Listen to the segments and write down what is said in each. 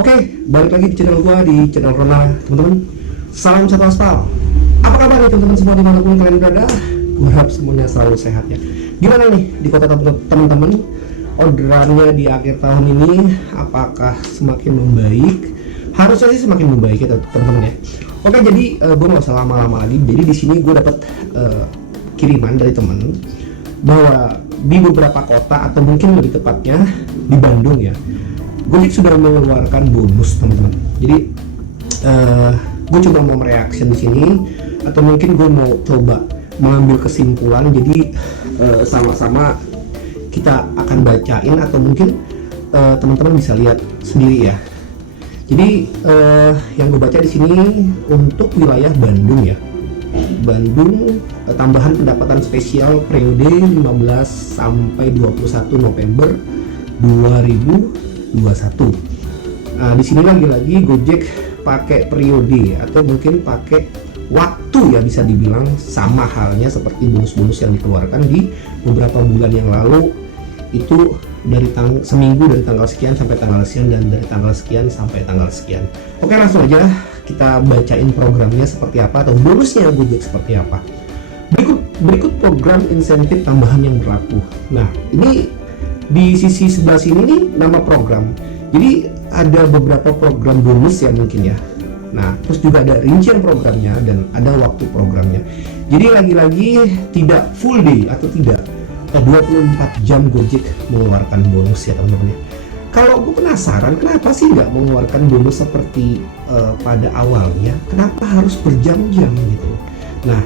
Oke, balik lagi di channel gua, di channel Ronald, teman-teman. Salam satu aspal. Apa kabar nih teman-teman semua dimanapun kalian berada? Gue harap semuanya selalu sehat ya. Gimana nih di kota teman-teman? Orderannya di akhir tahun ini apakah semakin membaik? Harusnya sih semakin membaik ya teman-teman ya. Oke, jadi gue nggak usah lama-lama lagi. Jadi di sini gue dapat kiriman dari teman bahwa di beberapa kota atau mungkin lebih tepatnya di Bandung ya, Gojek sudah mengeluarkan bonus teman-teman. Jadi gue coba mau mereaksi di sini atau mungkin gue mau coba mengambil kesimpulan. Jadi sama-sama kita akan bacain atau mungkin teman-teman bisa lihat sendiri ya. Jadi yang gue baca di sini untuk wilayah Bandung ya. Bandung tambahan pendapatan spesial periode 15 sampai 21 November 2021. Nah, di sini lagi-lagi Gojek pakai periode atau mungkin pakai waktu ya, bisa dibilang sama halnya seperti bonus-bonus yang dikeluarkan di beberapa bulan yang lalu. Itu dari seminggu dari tanggal sekian sampai tanggal sekian dan dari tanggal sekian sampai tanggal sekian. Oke, langsung aja kita bacain programnya seperti apa atau bonusnya Gojek seperti apa. Berikut program insentif tambahan yang berlaku. Nah, ini di sisi sebelah sini nih nama program. Jadi ada beberapa program bonus ya mungkin ya. Nah, terus juga ada rincian programnya dan ada waktu programnya. Jadi lagi-lagi tidak full day atau tidak 24 jam Gojek mengeluarkan bonus ya teman-teman ya. Kalau gue penasaran kenapa sih nggak mengeluarkan bonus seperti pada awalnya, kenapa harus berjam-jam gitu. Nah,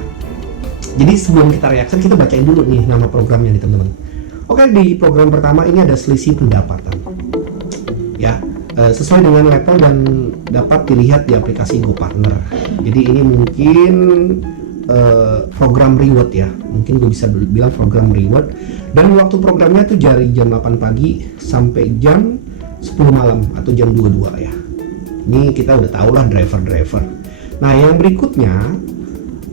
jadi sebelum kita reaksi kita bacain dulu nih nama programnya nih teman-teman. Oke, di program pertama ini ada selisih pendapatan ya, sesuai dengan level dan dapat dilihat di aplikasi GoPartner. Jadi ini mungkin program reward ya, mungkin gue bisa bilang program reward. Dan waktu programnya tuh dari jam 8 pagi sampai jam 10 malam atau jam 22 ya. Ini kita udah tahu lah driver. Nah, yang berikutnya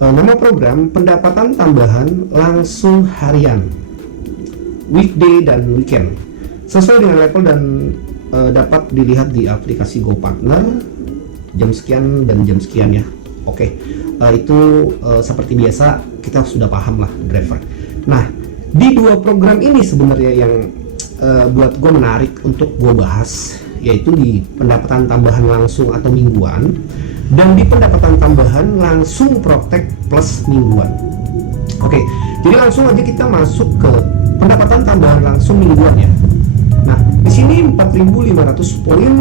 nama program pendapatan tambahan langsung harian, weekday dan weekend, sesuai dengan level dan dapat dilihat di aplikasi GoPartner jam sekian dan jam sekian ya. Oke, itu seperti biasa kita sudah paham lah driver. Nah, di dua program ini sebenarnya yang buat gue menarik untuk gue bahas, yaitu di pendapatan tambahan langsung atau mingguan dan di pendapatan tambahan langsung Protek plus mingguan. Oke, jadi langsung aja kita masuk ke pendapatan tambahan langsung mingguan ya. Nah, di sini 4.500 poin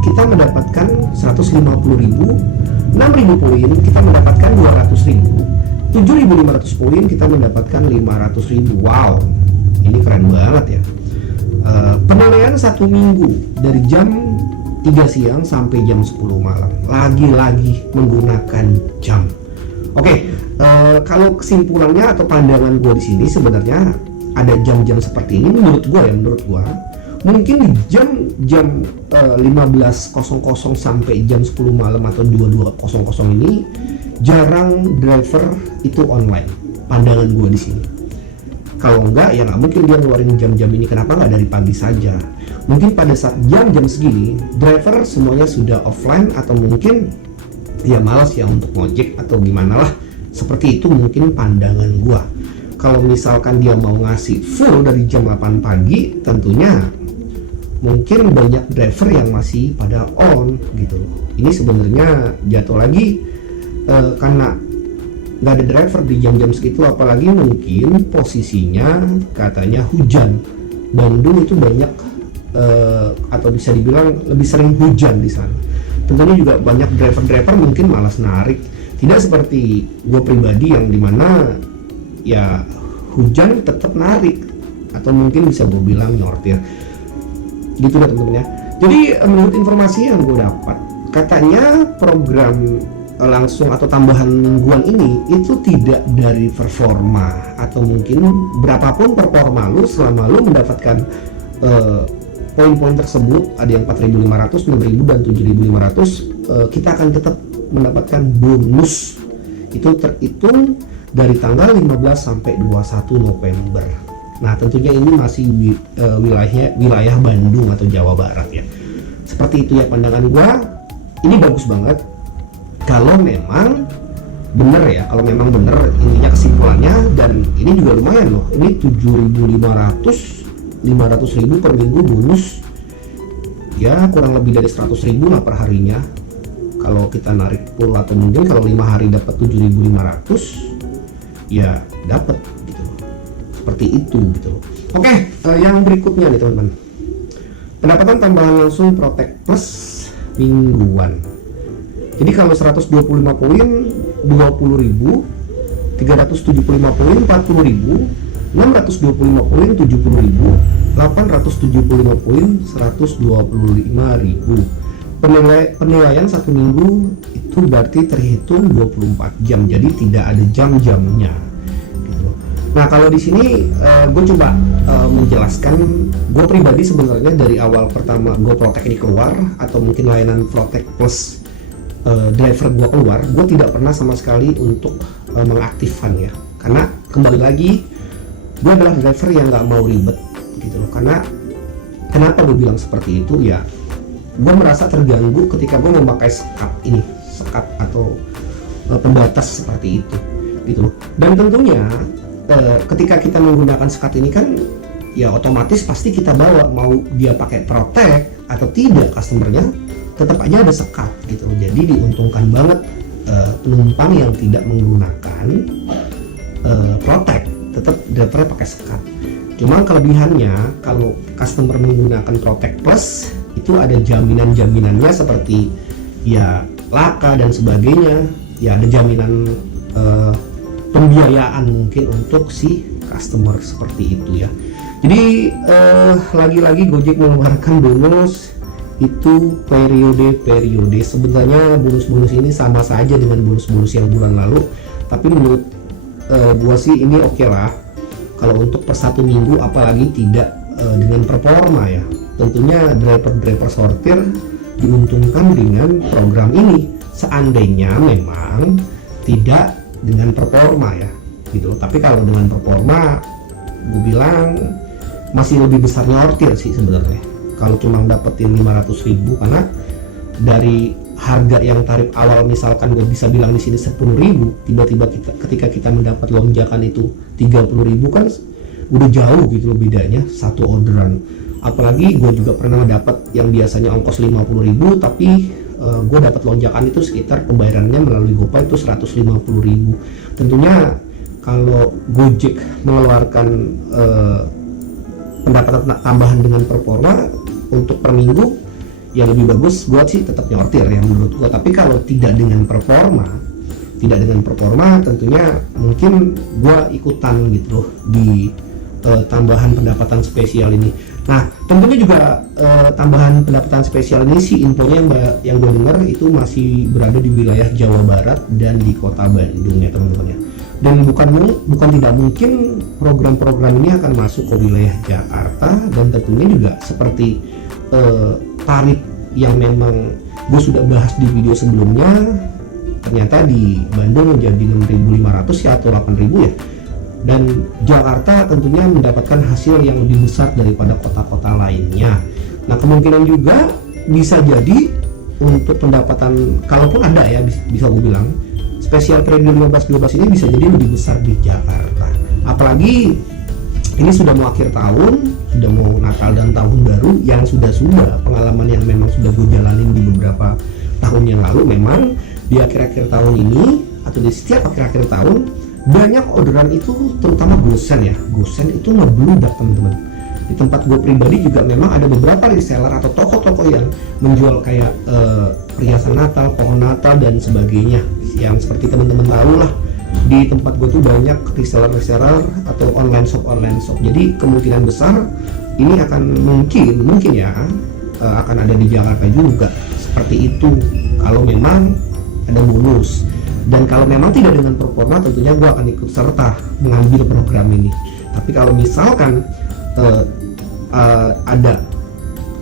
kita mendapatkan 150.000, 6.000 poin kita mendapatkan 200.000, 7.500 poin kita mendapatkan 500.000. Wow, ini keren banget ya. Penilaian 1 minggu dari jam 3 siang sampai jam 10 malam, lagi-lagi menggunakan jam. Oke, kalau kesimpulannya atau pandangan gue di sini sebenarnya ada jam-jam seperti ini menurut gue mungkin di jam 15.00 sampai jam 10 malam atau 22.00 ini jarang driver itu online. Pandangan gue di sini. Kalau enggak ya nggak mungkin dia ngeluarin jam-jam ini. Kenapa nggak dari pagi saja? Mungkin pada saat jam-jam segini driver semuanya sudah offline atau mungkin dia malas ya untuk ngojek atau gimana lah. Seperti itu mungkin pandangan gue. Kalau misalkan dia mau ngasih full dari jam 8 pagi, tentunya mungkin banyak driver yang masih pada on gitu. Ini sebenarnya jatuh lagi karena nggak ada driver di jam-jam segitu, apalagi mungkin posisinya katanya hujan. Bandung itu banyak atau bisa dibilang lebih sering hujan di sana. Tentunya juga banyak driver mungkin malas narik. Tidak seperti gue pribadi yang dimana ya hujan tetap narik atau mungkin bisa gue bilang nyortir gitu lah teman-teman ya. Jadi menurut informasi yang gue dapat, katanya program langsung atau tambahan mingguan ini itu tidak dari performa atau mungkin berapapun performa lu selama lu mendapatkan poin-poin tersebut, ada yang 4.500, 6.000 dan 7.500, kita akan tetap mendapatkan bonus. Itu terhitung dari tanggal 15 sampai 21 November. Nah, tentunya ini masih wilayah Bandung atau Jawa Barat ya. Seperti itu ya pandangan gue. Ini bagus banget kalau memang bener ya, kalau memang bener ininya kesimpulannya. Dan ini juga lumayan loh, ini 7.500, 500.000 per minggu bonus ya, kurang lebih dari 100.000 lah per harinya kalau kita narik full, atau mungkin kalau 5 hari dapat 7.500 ya dapat gitu loh, seperti itu gitu loh. Oke, yang berikutnya nih teman-teman, pendapatan tambahan langsung Protect Plus mingguan. Jadi kalau 125 poin 20.000, 375 poin 40.000, 625 poin 70.000, 875 poin 125.000. Penilaian 1 minggu itu berarti terhitung 24 jam, jadi tidak ada jam-jamnya gitu. Nah kalau di sini gue coba menjelaskan, gue pribadi sebenarnya dari awal pertama gue Protect ini keluar, atau mungkin layanan Protect Plus driver gue keluar, gue tidak pernah sama sekali untuk mengaktifkan ya, karena kembali lagi gue adalah driver yang nggak mau ribet gitu loh. Karena kenapa gue bilang seperti itu ya, gue merasa terganggu ketika gue memakai sekat atau pembatas seperti itu gitu loh. Dan tentunya ketika kita menggunakan sekat ini kan ya otomatis pasti kita bawa, mau dia pakai Protect atau tidak, customernya tetap aja ada sekat gitu loh. Jadi diuntungkan banget penumpang yang tidak menggunakan Protect, tetap drivernya pakai sekat. Cuma kelebihannya kalau customer menggunakan Protect Plus itu ada jaminan-jaminannya seperti ya laka dan sebagainya, ya ada jaminan pembiayaan mungkin untuk si customer seperti itu ya. Jadi lagi-lagi Gojek mengeluarkan bonus itu periode. Sebenarnya bonus-bonus ini sama saja dengan bonus-bonus yang bulan lalu, tapi menurut gua sih ini oke lah kalau untuk per 1 minggu, apalagi tidak dengan performa ya. Tentunya driver sortir diuntungkan dengan program ini, seandainya memang tidak dengan performa ya gitu. Tapi kalau dengan performa gue bilang masih lebih besar nyortir sih sebenarnya kalau cuma dapetin 500.000, karena dari harga yang tarif awal misalkan gue bisa bilang di sini 10.000, tiba-tiba ketika kita mendapat lonjakan itu 30.000 kan udah jauh gitu loh bedanya satu orderan. Apalagi gue juga pernah dapat yang biasanya ongkos 50.000, tapi gue dapat lonjakan itu sekitar pembayarannya melalui GoPay itu 150.000. Tentunya kalau Gojek mengeluarkan pendapatan tambahan dengan performa untuk per minggu ya lebih bagus, gue sih tetap nyortir ya menurut gue. Tapi kalau tidak dengan performa tentunya mungkin gue ikutan gitu loh di tambahan pendapatan spesial ini. Nah tentunya juga tambahan pendapatan spesial ini sih infonya yang gue dengar itu masih berada di wilayah Jawa Barat dan di kota Bandung ya teman-teman ya. Dan bukan tidak mungkin program-program ini akan masuk ke wilayah Jakarta, dan tentunya juga seperti tarif yang memang gue sudah bahas di video sebelumnya, ternyata di Bandung menjadi 6.500 ya atau 8.000 ya. Dan Jakarta tentunya mendapatkan hasil yang lebih besar daripada kota-kota lainnya. Nah kemungkinan juga bisa jadi untuk pendapatan, kalaupun ada ya, bisa gue bilang spesial periode 15-12 ini bisa jadi lebih besar di Jakarta. Apalagi ini sudah mau akhir tahun, sudah mau Natal dan tahun baru, yang sudah pengalaman yang memang sudah gue jalanin di beberapa tahun yang lalu. Memang di akhir-akhir tahun ini atau di setiap akhir-akhir tahun banyak orderan itu, terutama Gosen ya. Gosen itu ngebludak teman-teman. Di tempat gue pribadi juga memang ada beberapa reseller atau toko-toko yang menjual kayak perhiasan Natal, pohon Natal dan sebagainya. Yang seperti teman-teman tahu lah, di tempat gue tuh banyak reseller atau online shop. Jadi kemungkinan besar ini akan mungkin ya akan ada di Jakarta juga seperti itu kalau memang ada bonus. Dan kalau memang tidak dengan performa, tentunya gue akan ikut serta mengambil program ini. Tapi kalau misalkan ada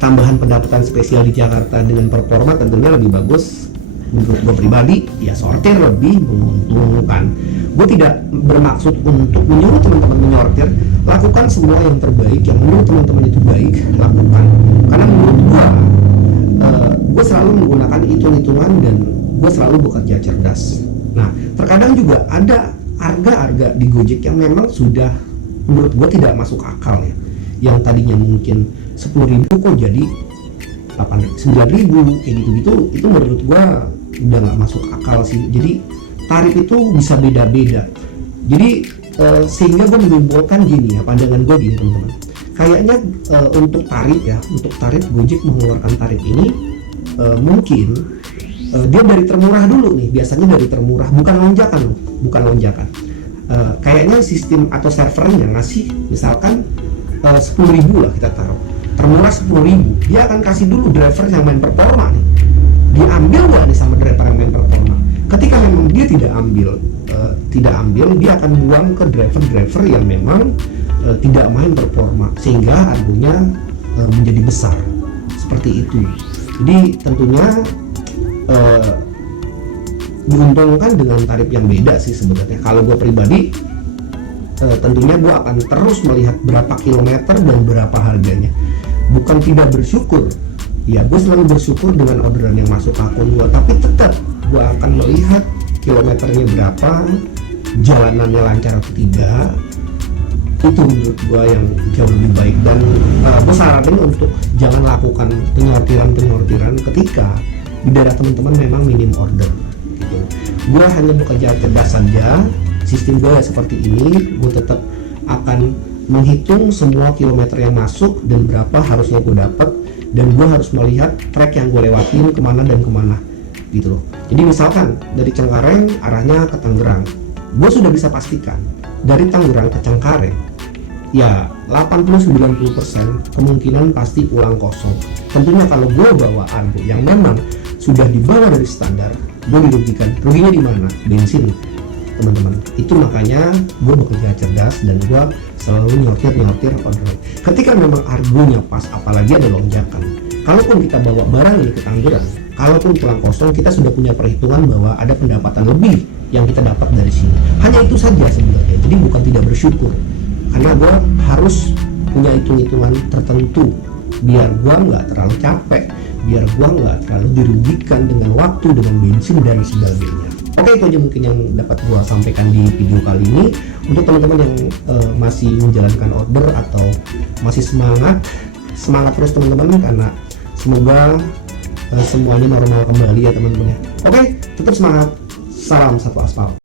tambahan pendapatan spesial di Jakarta dengan performa, tentunya lebih bagus menurut gue pribadi ya, sortir lebih menguntungkan. Gue tidak bermaksud untuk menyuruh teman-teman menyortir, lakukan semua yang terbaik, yang menurut teman-teman itu baik, lakukan. Karena menurut gue selalu bekerja cerdas. Nah, terkadang juga ada harga-harga di Gojek yang memang sudah menurut gue tidak masuk akal ya. Yang tadinya mungkin 10.000 kok jadi 9.000 kayak gitu-gitu, itu menurut gue udah nggak masuk akal sih. Jadi tarif itu bisa beda-beda. Jadi sehingga gue menyimpulkan gini ya, pandangan gue gini teman-teman. Kayaknya untuk tarif Gojek mengeluarkan tarif ini mungkin dia dari termurah dulu nih, biasanya dari termurah, bukan lonjakan. Kayaknya sistem atau servernya ngasih misalkan 10.000 lah kita taruh, termurah 10.000, dia akan kasih dulu driver yang main performa nih, diambil nggak nih sama driver yang main performa. Ketika memang dia tidak ambil, dia akan buang ke driver yang memang tidak main performa, sehingga harganya menjadi besar seperti itu. Jadi tentunya diuntungkan dengan tarif yang beda sih sebenarnya. Kalau gue pribadi tentunya gue akan terus melihat berapa kilometer dan berapa harganya, bukan tidak bersyukur ya. Gue selalu bersyukur dengan orderan yang masuk ke akun gue, tapi tetap gue akan melihat kilometernya berapa, jalanannya lancar atau tidak. Itu menurut gue yang jauh lebih baik. Dan gue saranin untuk jangan lakukan penyortiran ketika di daerah teman-teman memang minim order gitu. Gue hanya bekerja cerdas saja. Sistem gue seperti ini, gue tetap akan menghitung semua kilometer yang masuk dan berapa harusnya gue dapat, dan gue harus melihat trek yang gue lewatin kemana dan kemana gitu loh. Jadi misalkan dari Cengkareng arahnya ke Tangerang, gue sudah bisa pastikan dari Tangerang ke Cengkareng ya 80-90% kemungkinan pasti pulang kosong. Tentunya kalau gue bawa argo yang memang sudah di bawah dari standar, gue dirugikan. Ruginya di mana? Bensin teman-teman. Itu makanya gue bekerja cerdas dan gue selalu nyortir order. Ketika memang argonya pas, apalagi ada lonjakan, kalaupun kita bawa barang ini ke Tangerang, kalaupun pulang kosong, kita sudah punya perhitungan bahwa ada pendapatan lebih yang kita dapat dari sini. Hanya itu saja sebenarnya. Jadi bukan tidak bersyukur, karena gue harus punya hitung-hitungan tertentu biar gue nggak terlalu capek, biar gue nggak terlalu dirugikan dengan waktu, dengan bensin dan sebagainya. Oke, itu aja mungkin yang dapat gue sampaikan di video kali ini. Untuk teman-teman yang masih menjalankan order atau masih semangat terus teman-teman, karena semoga semuanya normal kembali ya teman-teman ya. Oke, tetap semangat. Salam satu aspal.